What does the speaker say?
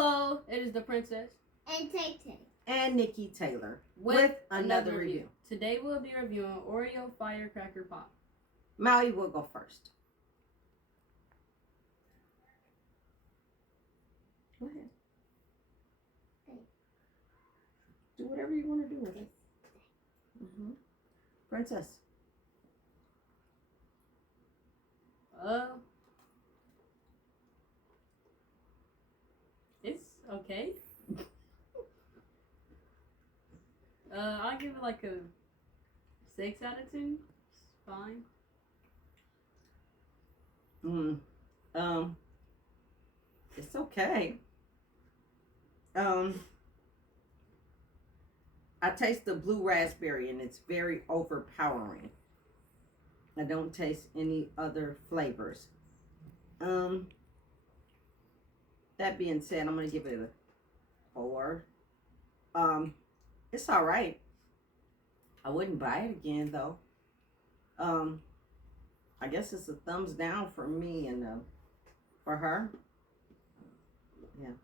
Hello, it is the princess. And Tay-Tay. And Nikki Taylor with another review. Today we'll be reviewing Oreo Firecracker Pop. Maui will go first. Go ahead. Do whatever you want to do with it. Princess. It's okay. I'll give it like a 6 out of 10. It's fine. It's okay. I taste the blue raspberry and it's very overpowering. I don't taste any other flavors. That being said, I'm gonna give it a 4. It's all right. I wouldn't buy it again though. I guess it's a thumbs down for me and for her. Yeah.